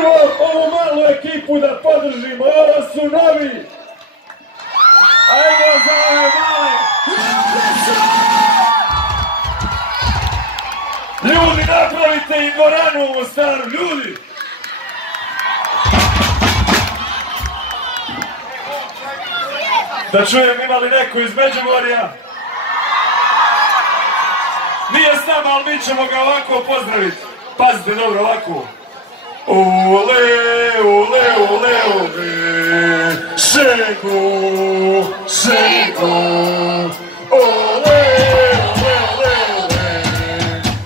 prvo ovu malu ekipu da podržimo, ovo su novi. Ajmo za ove male. Ljudi, napravite i dvoranu u Mostaru, ljudi. Da čujem, ima li neko iz Međugorja? Nije s nama, ali mi ćemo ga ovako pozdraviti. Pazite dobro, ovako. Ule, ule, ule, ule, Šegu, Šegu. Ule, ule, ule, ule,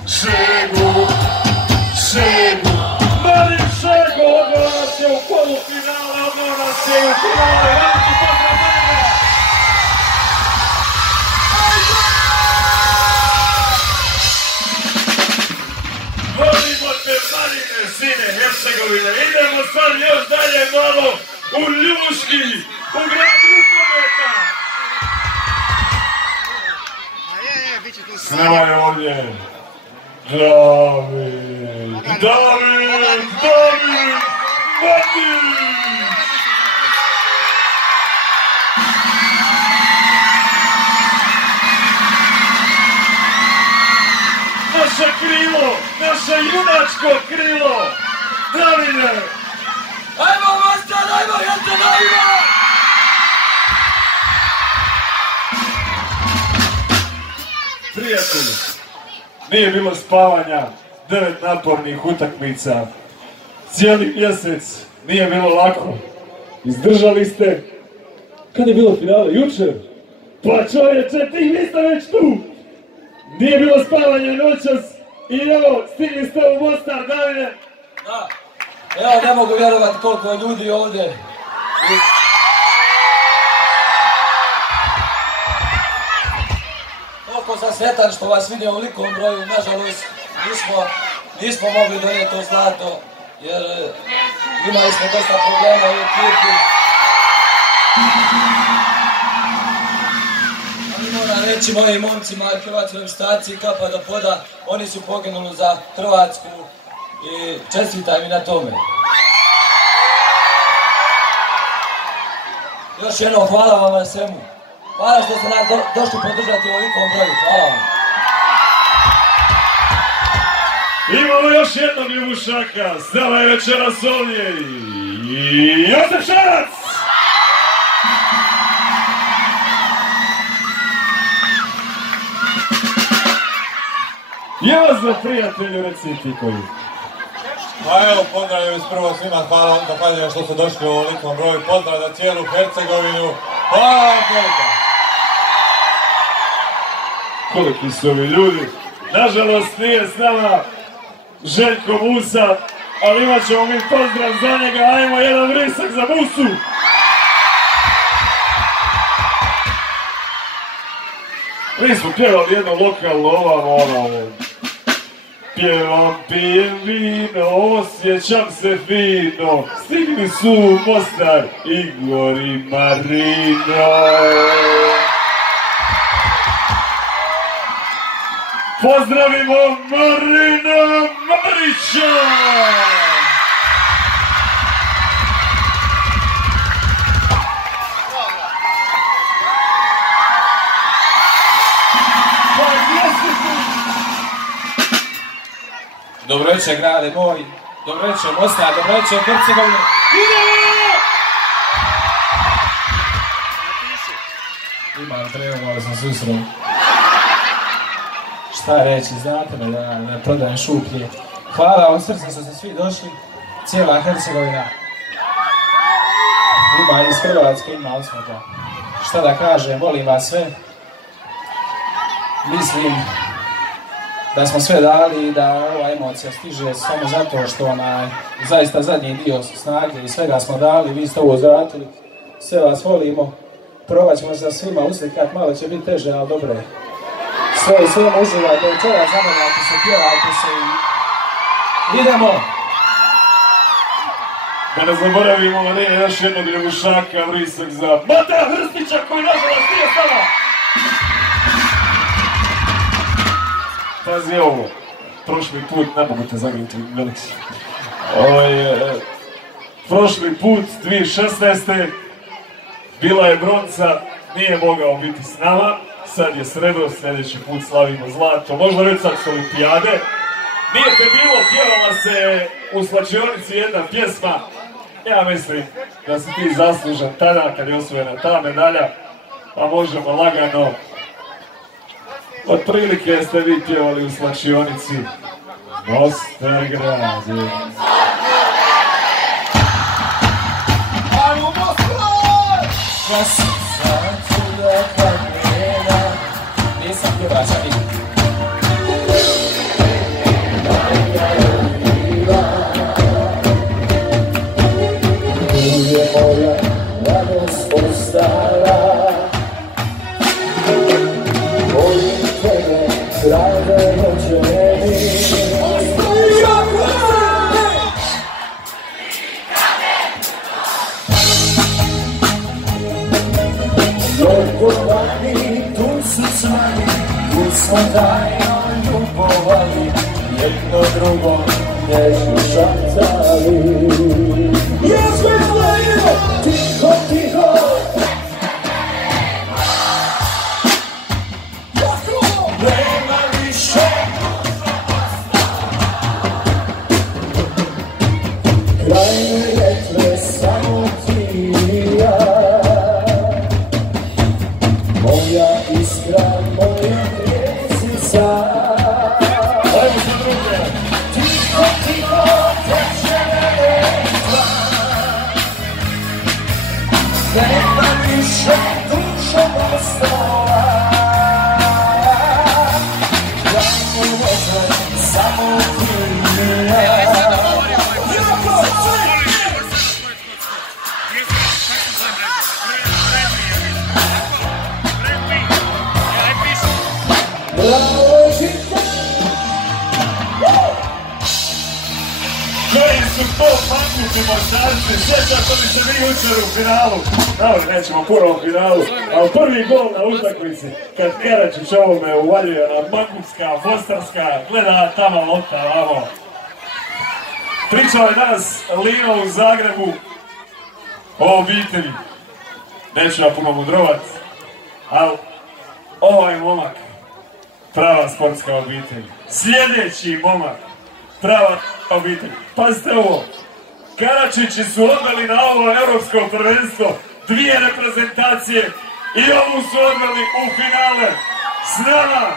Šegu, Šegu. Mali Šegu odveo nas je u polufinale, odveo nas je u finale. Veliki pozdrav za njega. Volimo te, Marine, sine Hercegovine. Idemo sad još dalje malo u Ljubuški, u grad rukometa. S nama je ovdje David Mandić. Naše krilo, naše junačko krilo, Davide! Ajmo Mostar, ajmo Hercegovina! Prijatelji, nije bilo spavanja, 9 napornih utakmica, cijeli mjesec, nije bilo lako. Izdržali ste. Kad je bilo finale? Jučer? Pa čovječe, vi ste već tu! Nije bilo spavanja noćas i evo, stigli ste u Mostar, Davide. Da, evo ne mogu vjerovati koliko je ljudi ovdje. Koliko sam sretan što vas vidim u velikom broju, nažalost nismo mogli donijeti to zlato, jer imali smo dosta problema u ekipi. Moram reći mojim momcima i hrvatskoj reprezentaciji kapa do poda, oni su poginuli za Hrvatsku i čestitam i na tome. Još jednom hvala vam na svemu. Hvala što ste nas došli podržati u ovolikom broju. Hvala vam. Imamo još jednog Ljubušaka, s nama je večeras ovdje i Josip Šarac! Jozo, prijatelju, reci ti koji. Pa evo, pozdravljam prvo svima, hvala zahvaljujem što ste došli u ovolikom broju, pozdrav za cijelu Hercegovinu, hvala vam koliko. Koliki su ovi ljudi, nažalost nije s nama Željko Musa, ali imat ćemo mi pozdrav za njega, ajmo jedan vrisak za Musu. Mi smo pjevali jedno lokalno ovamo, pjevam, pijem vino, osjećam se fino, stigli su u Mostar Igor i Marino. Pozdravimo Marina Marića! Dobro večer, grade moj, dobro večer Mostar, dobro večer Hercegovina. Imam trenu, malo sam susreo. Šta reći, znate me da ne prodajem šuplje. Hvala vam srce što ste svi došli, cijela Hercegovina. Ima iz Hrvatske, ima od svega. Šta da kažem, volim vas sve. Mislim da smo sve dali i da ova emocija stiže samo zato što zaista zadnji dio snage i svega smo dali, vi ste ovo zvratili, sve vas volimo, probat ćemo se svima uslikat, malo će biti teže, ali dobro je. Sve i svima uživajte, večera zamenjate se, pjevajte se i idemo! Da ne zaboravimo, ne, još jednog Ljubušaka, vrisak za Mateja Hrstića koji nažalost nije s nama! Pazi ovo, prošli put ne mogu te zagriti, velik si. prošli put 2016. bila je bronca, nije mogao biti s nama, sad je srebro, sljedeći put slavimo zlato, možda već sad su olimpijade. Nije te bilo, pjevala se u slačionici jedna pjesma, ja mislim da si ti zaslužan tada kad je osvojena ta medalja, pa možemo lagano. Otprilike ste vi pjevali u slačionici Mostar grade. Nisam pjevač, a vidim. Tu je moja radost postara, volim tebe, drage rođeni. Ljubovi, tu su svani, tu smo tajno ljubovali, jedno drugo nežno šaptali. Ja sve gledam, tiho, tiho, nema više. Krajne ljetre samo ti i ja, moja iskra, moja pjesnica. Ajmo se druge! Tiho, tiho, teče retva, nema više dušo Mostara. Krajne ljetre samo ti i ja. Koji su to pametni Mostarci, sjećate li se vi jučer u finalu? Dobro, nećemo puno u finalu, ali prvi gol na utakmici, kad Karačić ovome uvaljuje na Makovska, Mostarska, gleda tamo lopta, vamo. Pričao je danas Lino u Zagrebu o obitelji. Neću ja puno mudrovat, ali ovaj momak, prava sportska obitelj. Sljedeći momak, prava obitelj. Pazite ovo, Karačići su odveli na ovo europsko prvenstvo 2 reprezentacije i ovu su odveli u finale. S nama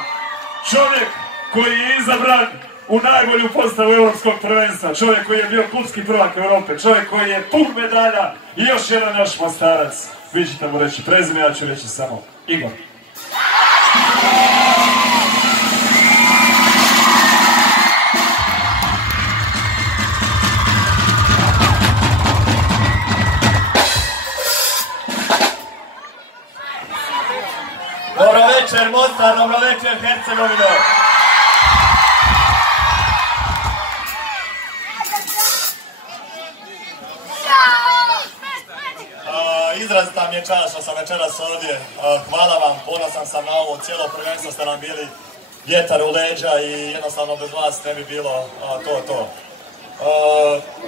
čovjek koji je izabran u najbolju postavu europskog prvenstva, čovjek koji je bio klubski prvak Europe, čovjek koji je pun medalja i još jedan naš Mostarac. Vi ćete mu reći prezime, ja ću reći samo Igor. Dobro večer Mostar, dobro večer Hercegovino. Izrazita mi je čast što sam večeras ovdje. Hvala vam, ponosan sam na ovo, cijelo prvenstvo ste nam bili vjetar u leđa i jednostavno bez vas ne bi bilo to.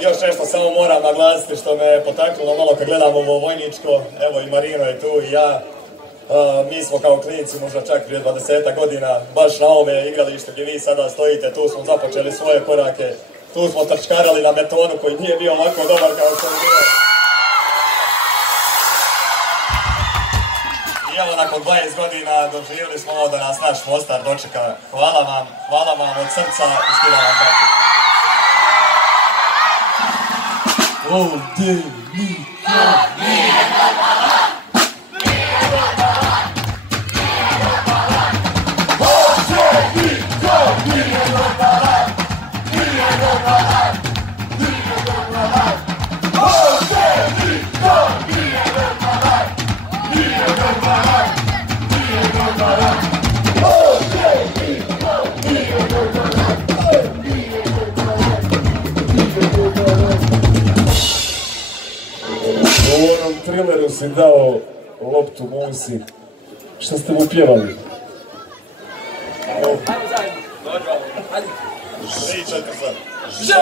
Još nešto samo moram naglasiti što me potaknulo malo kad gledam ovo vojničko, evo i Marino je tu i ja. Mi smo kao klinici možda čak prije 20 godina baš na ovome igralište gdje vi sada stojite, tu smo započeli svoje korake, tu smo trčkarali na betonu koji nije bio ovako dobar kao što je bio. I evo nakon 20 godina doživjeli smo ovo da nas naš Mostar dočeka. Hvala vam od srca i skidam vam kapu. Ovdje niko nije normalan. U onom trileru si dao loptu Musi. Šta ste mu pjevali? Željko